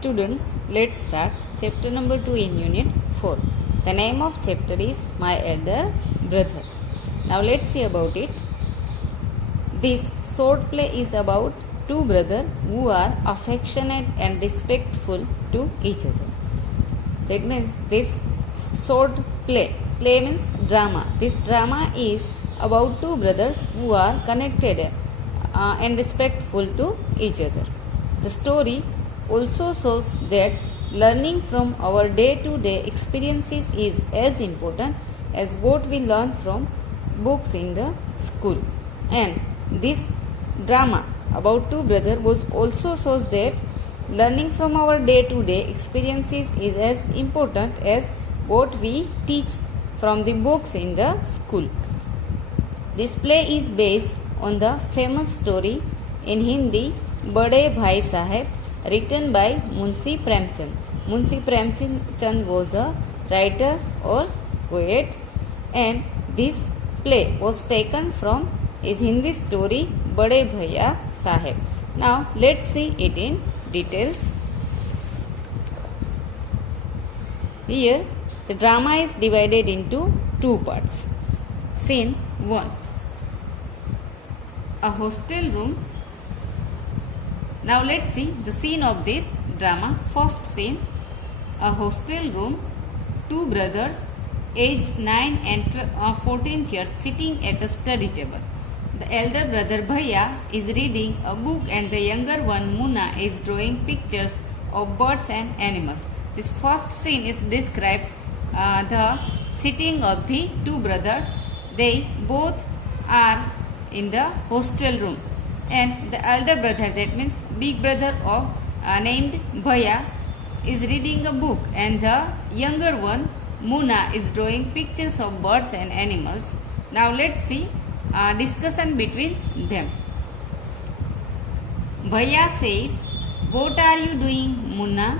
Students, let's start chapter number 2 in unit 4. The name of chapter is My Elder Brother. Now let's see about it. This sword play is about two brothers who are affectionate and respectful to each other. That means this sword play means drama. This drama is about two brothers who are connected and respectful to each other. The story also shows that learning from our day-to-day experiences is as important as what we learn from books in the school. And this drama about two brothers was also shows that learning from our day-to-day experiences is as important as what we teach from the books in the school. This play is based on the famous story in Hindi Bade Bhai Saheb, written by Munshi Premchand. Munshi Premchand was a writer or poet, and this play was taken from his Hindi story Bade Bhaiya Saheb. Now let's see it in details. Here the drama is divided into two parts. Scene 1. A hostel room. Now let's see the scene of this drama. First scene, a hostel room, two brothers aged 9 and 14th years sitting at a study table. The elder brother Bhaiya is reading a book and the younger one Muna is drawing pictures of birds and animals. This first scene is described the sitting of the two brothers. They both are in the hostel room, and the elder brother, that means big brother of named Bhaiya, is reading a book, and the younger one Muna is drawing pictures of birds and animals. Now let's see discussion between them. Bhaiya says, "What are you doing, Muna?"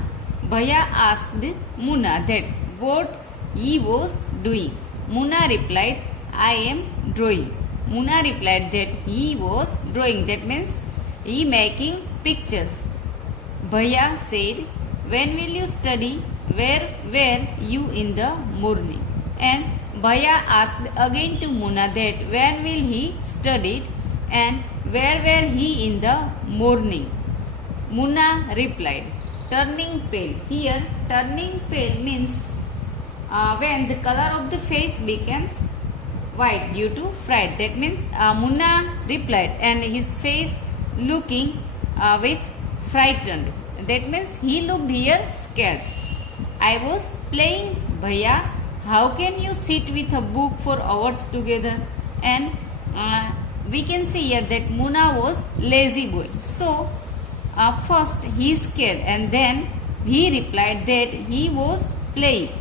Bhaiya asked Muna that what he was doing. Muna replied, "I am drawing." Muna replied that he was drawing, that means he making pictures. Bhaiya said, "When will you study? Where were you in the morning?" And Bhaiya asked again to Muna that when will he study and where were he in the morning. Muna replied, turning pale. Here turning pale means when the color of the face becomes white due to fright. That means Muna replied and his face looking with frightened. That means he looked here scared. "I was playing, Bhaiya. How can you sit with a book for hours together?" And we can see here that Muna was lazy boy. So first he is scared and then he replied that he was playing.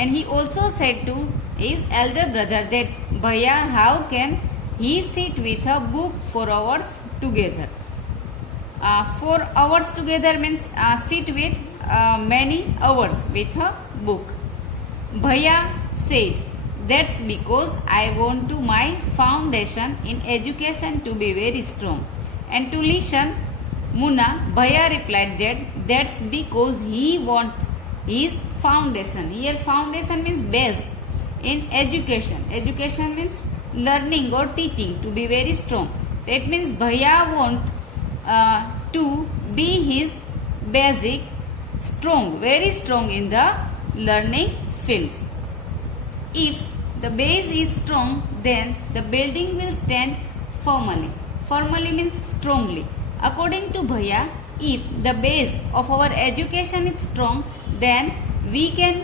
And he also said to his elder brother that Bhaiya, how can he sit with a book for hours together? 4 hours together means sit with many hours with a book. Bhaiya said, "That's because I want to my foundation in education to be very strong." And to listen Muna, Bhaiya replied that that's because he wants his foundation. Here foundation means base in education. Education means learning or teaching to be very strong. That means Bhaiya want to be his basic strong, very strong in the learning field. If the base is strong, then the building will stand firmly. Firmly means strongly. According to Bhaiya, if the base of our education is strong, then we can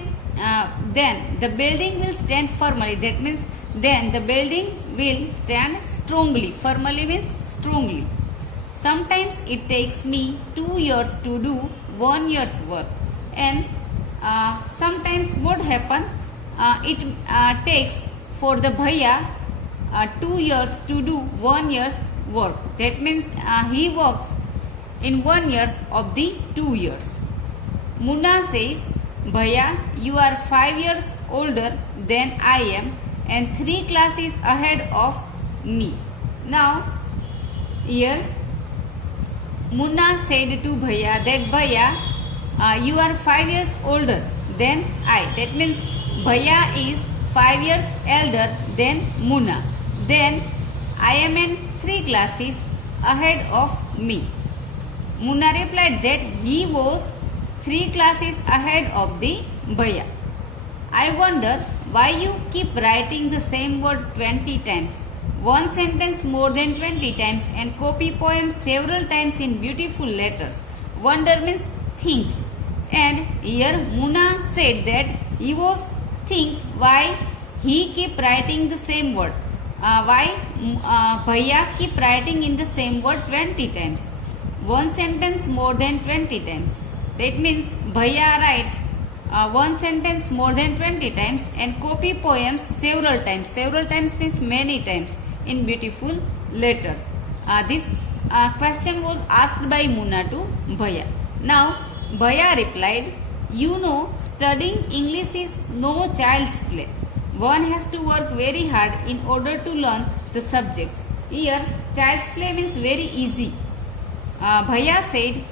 then the building will stand firmly. That means then the building will stand strongly. Firmly means strongly. Sometimes it takes me 2 years to do 1 year's work, and sometimes what happen, it takes for the Bhaiya 2 years to do 1 year's work. That means he works in 1 year of the 2 years. Muna says, "Bhaiya, you are 5 years older than I am and 3 classes ahead of me." Now here Muna said to Bhaiya that Bhaiya, You are 5 years older than I. That means Bhaiya is 5 years elder than Muna. Then I am in 3 classes ahead of me. Muna replied that he was 3 classes ahead of the Bhaiya. I wonder why you keep writing the same word 20 times, one sentence more than 20 times, and copy poems several times in beautiful letters. Wonder means thinks. And here Muna said that he was think why he keep writing the same word. Why Bhaiya keep writing in the same word 20 times. One sentence more than 20 times. That means Bhaiya write one sentence more than 20 times and copy poems several times. Several times means many times in beautiful letters. This question was asked by Muna to Bhaiya. Now Bhaiya replied, you know, studying English is no child's play. One has to work very hard in order to learn the subject. Here, child's play means very easy. Bhaiya said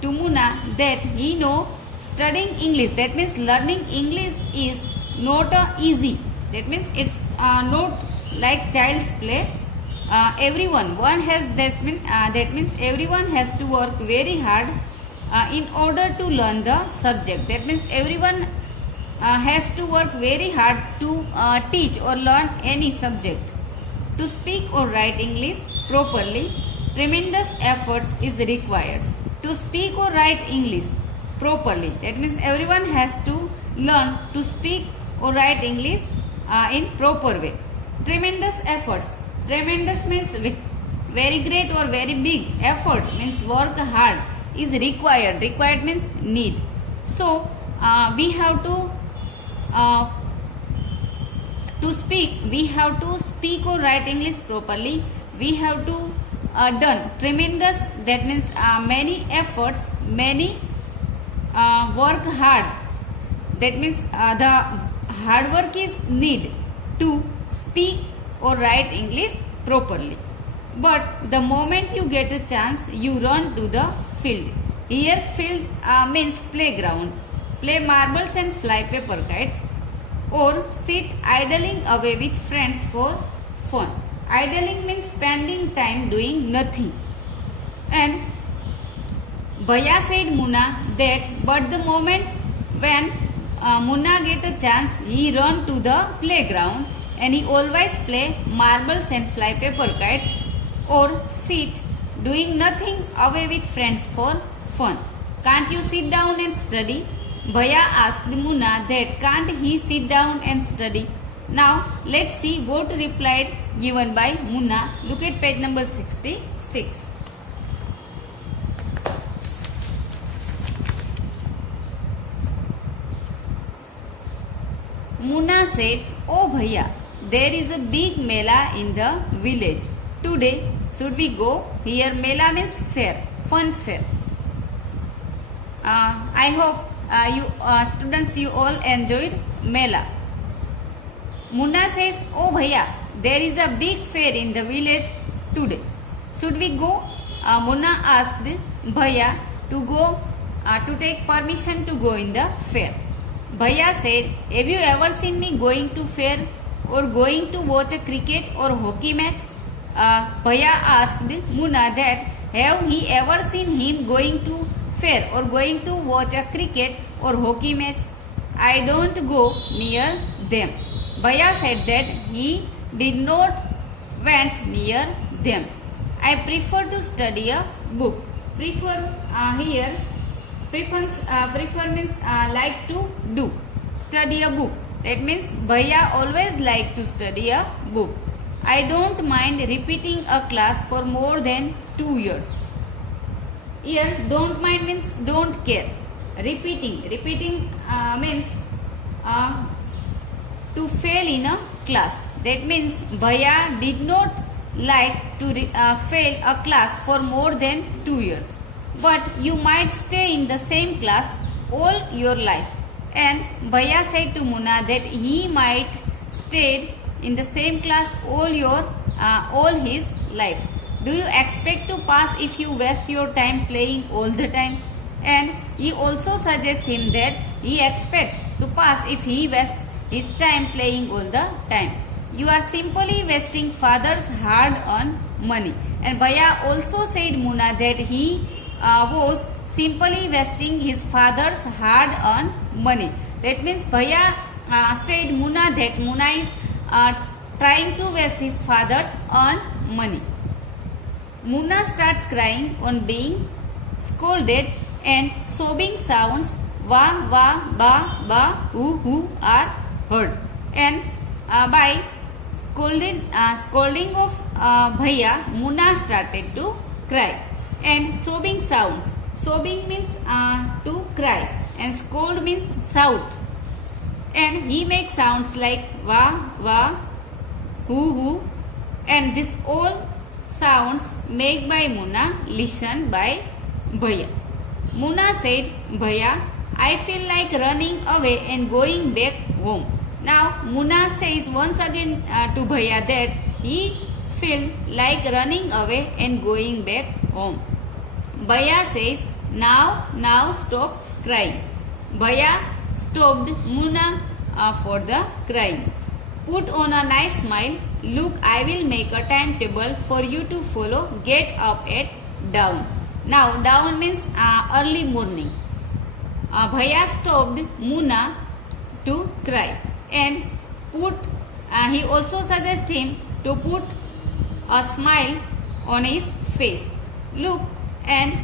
to Muna that he know studying English, that means learning English is not easy. That means it's not like child's play. One has that means everyone has to work very hard in order to learn the subject. That means everyone has to work very hard to teach or learn any subject. To speak or write English properly, tremendous efforts is required. To speak or write English properly, that means everyone has to learn to speak or write English in proper way. Tremendous efforts. Tremendous means very great or very big. Effort means work hard is required. Required means need. So we have to speak or write English properly. We have to done tremendous, that means many efforts, many work hard. That means the hard work is need to speak or write English properly. But the moment you get a chance, you run to the field. Here field means playground. Play marbles and fly paper kites, or sit idling away with friends for fun. Idling means spending time doing nothing. And Bhaiya said Muna that, but the moment when Muna get a chance, he run to the playground and he always play marbles and fly paper kites, or sit doing nothing away with friends for fun. Can't you sit down and study? Bhaiya asked Muna that can't he sit down and study. Now let's see what replied given by Muna. Look at page number 66. Muna says, oh Bhaiya, there is a big mela in the village. Today, should we go? Here mela means fair, fun fair. I hope you students, you all enjoyed mela. Muna says, oh Bhaiya, there is a big fair in the village today. Should we go? Muna asked Bhaiya to go to take permission to go in the fair. Bhaiya said, have you ever seen me going to fair or going to watch a cricket or hockey match? Bhaiya asked Muna that have he ever seen him going to fair or going to watch a cricket or hockey match? I don't go near them. Bhaiya said that he did not went near them. I prefer to study a book. Prefer here prefer means like to do. Study a book. That means Bhaiya always like to study a book. I don't mind repeating a class for more than 2 years. Here don't mind means don't care. Repeating means to fail in a class. That means Bhaiya did not like to fail a class for more than 2 years. But you might stay in the same class all your life. And Bhaiya said to Muna that he might stay in the same class all his life. Do you expect to pass if you waste your time playing all the time? And he also suggests him that he expect to pass if he wastes his time playing all the time. You are simply wasting father's hard-earned money. And Bhaiya also said Muna that he was simply wasting his father's hard-earned money. That means Bhaiya said Muna that Muna is trying to waste his father's earned money. Muna starts crying on being scolded, and sobbing sounds wah wah ba ba hu are heard. And by scolding of Bhaiya, Muna started to cry. And sobbing sounds. Sobbing means to cry, and scold means shout. And he makes sounds like wah wah, hu, and this all sounds made by Muna listened by Bhaiya. Muna said, Bhaiya, I feel like running away and going back home. Now Muna says once again to Bhaiya that he feel like running away and going back home. Bhaiya says, now stop crying. Bhaiya stopped Muna for the crying. Put on a nice smile. Look, I will make a timetable for you to follow. Get up at dawn. Now dawn means early morning. Bhaiya stopped Muna to cry and he also suggests him to put a smile on his face. Look, and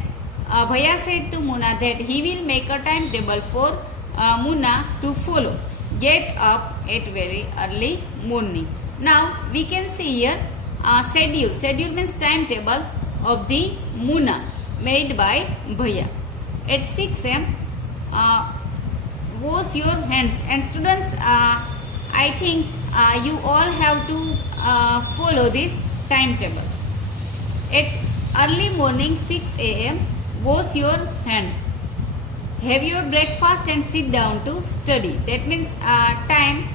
Bhaiya said to Muna that he will make a timetable for Muna to follow. Get up at very early morning. Now we can see here schedule. Schedule means timetable of the Muna made by Bhaiya. At 6 am, wash your hands. And students, I think you all have to follow this timetable. At early morning 6 am, wash your hands. Have your breakfast and sit down to study. That means time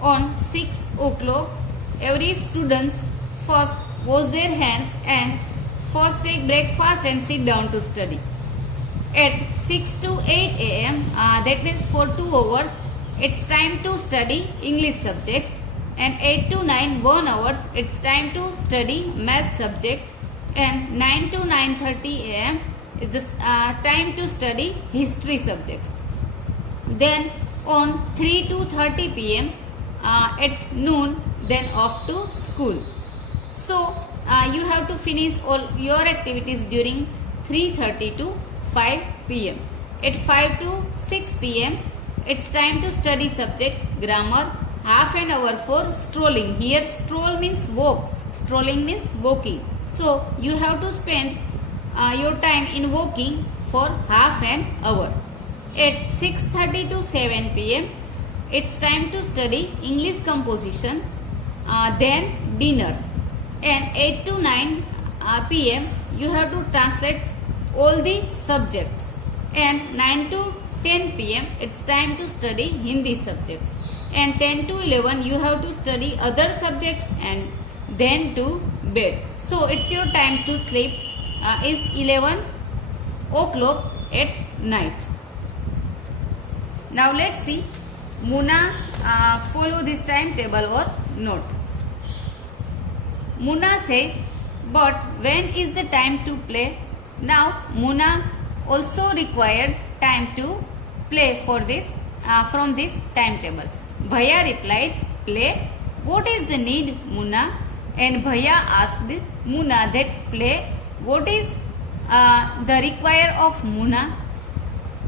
on 6 o'clock. Every students first wash their hands and first take breakfast and sit down to study. At 6 to 8 am, that means for 2 hours, it's time to study English subjects. And 8 to 9, 1 hour, it's time to study math subject. And 9 to 9:30 am is the time to study history subjects. Then on 3 to 30 pm at noon, then off to school. So you have to finish all your activities during 3:30 to 5 pm. At 5 to 6 pm, it's time to study subject grammar. Half an hour for strolling. Here stroll means walk. Strolling means walking. So you have to spend your time in walking for half an hour. At 6:30 to 7 pm, it's time to study English composition, then dinner. And 8 to 9 pm, you have to translate all the subjects. And 9 to 10 pm, it's time to study Hindi subjects. And 10 to 11, you have to study other subjects and then to bed. So it's your time to sleep is 11 o'clock at night. Now let's see Muna follow this timetable or not. Muna says, but when is the time to play? Now Muna also required time to play for this from this timetable. Bhaiya replied, play? What is the need, Muna? And Bhaiya asked Muna that play, what is the require of Muna?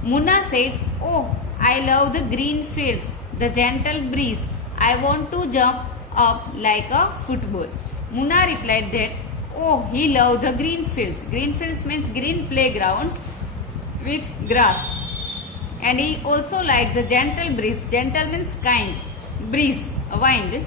Muna says, oh, I love the green fields, the gentle breeze. I want to jump up like a football. Muna replied that, oh, he loved the green fields. Green fields means green playgrounds with grass. And he also liked the gentle breeze. Gentle means kind. Breeze, wind.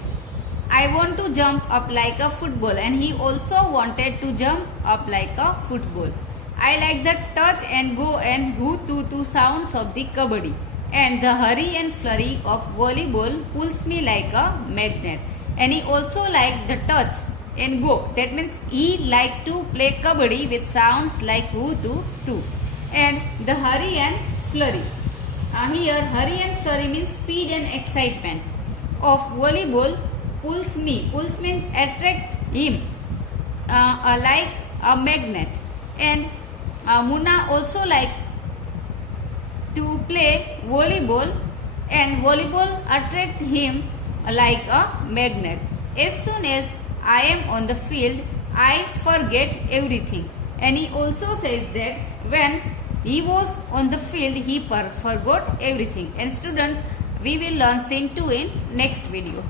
I want to jump up like a football. And he also wanted to jump up like a football. I like the touch and go and hoo-too-too sounds of the kabaddi. And the hurry and flurry of volleyball pulls me like a magnet. And he also liked the touch and go. That means he liked to play kabaddi with sounds like hoo-too-too. and the hurry and flurry. Here hurry and flurry means speed and excitement of volleyball pulls means attract him like a magnet, and Munna also like to play volleyball, and volleyball attract him like a magnet. As soon as I am on the field, I forget everything. And he also says that when he was on the field, he forgot everything. And students, we will learn scene 2 in next video.